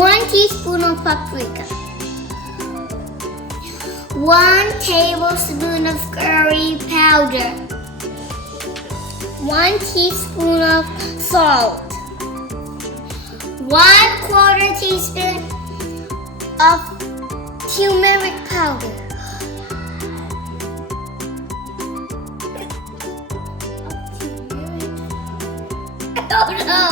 1 teaspoon of paprika. 1 tablespoon of curry powder. 1 teaspoon of salt. 1/4 teaspoon of turmeric powder. Oh no!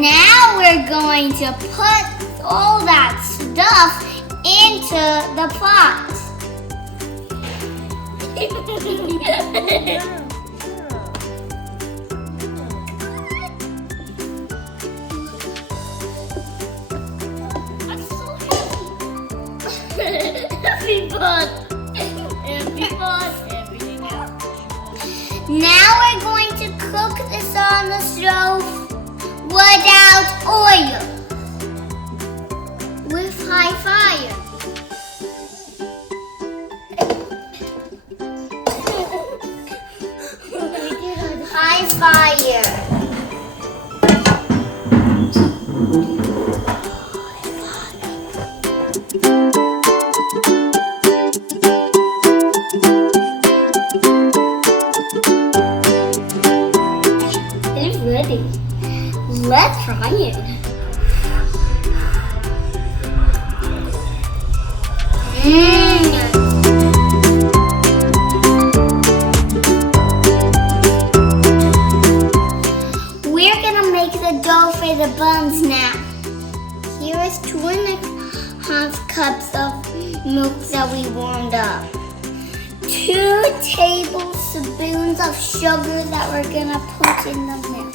Now we're going to put all that stuff into the pot. Everything else. Now we're going to cook this on the stove without oil, with high fire. High fire. It's ready. Let's try it. We're gonna make the dough for the buns now. Here is 2.5 cups of milk that we warmed up. 2 tablespoons of sugar that we're gonna put in the milk.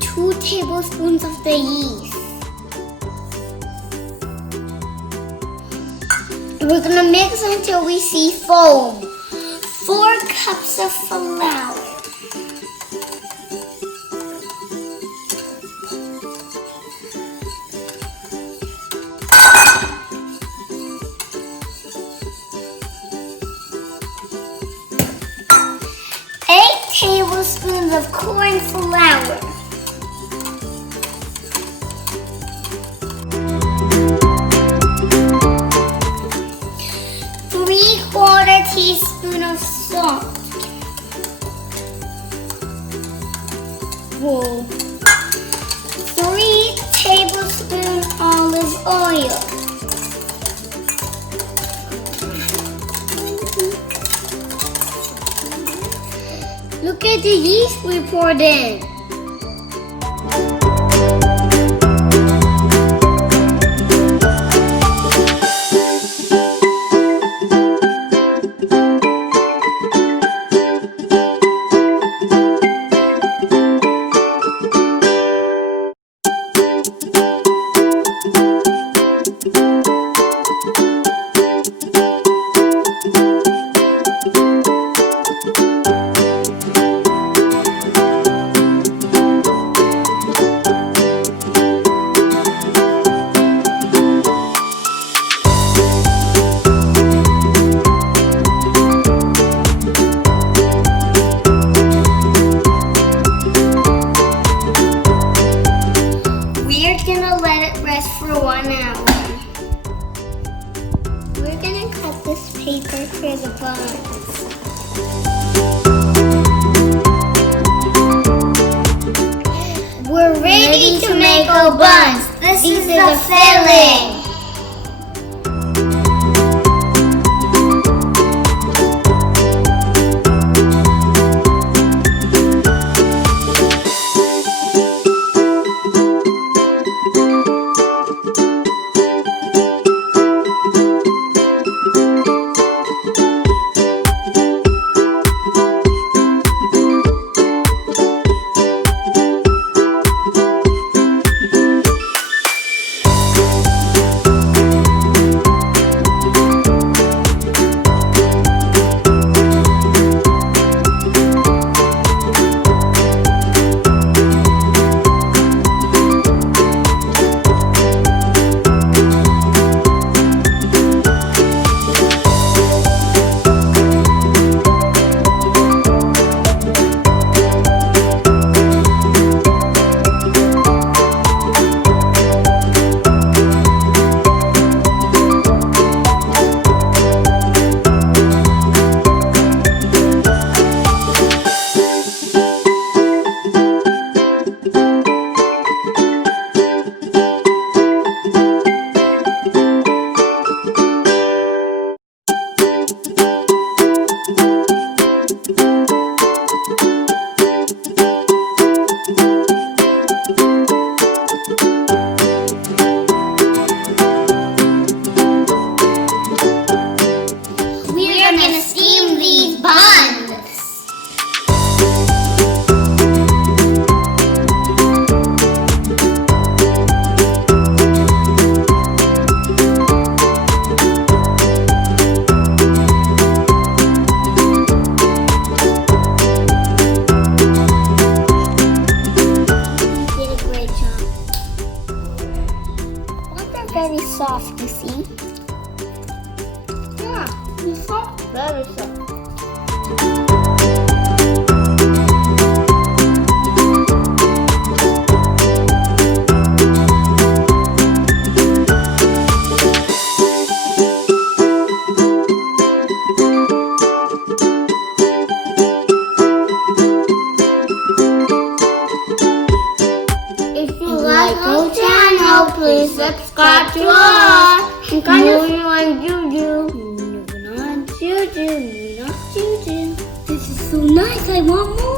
2 tablespoons of the yeast. We're gonna mix until we see foam. 4 cups of flour. 8 tablespoons of corn flour. 3/4 teaspoon of salt. 3 tablespoons olive oil. Look at the yeast we poured in. For 1 hour. We're gonna cut this paper for the buns. We're ready to make our buns. This is the filling. very soft, you see? Yeah, it's soft, very soft. If you like our channel, please subscribe to us. Nuna&Juju. Nuna&Juju. Nuna&Juju. This is so nice. I want more.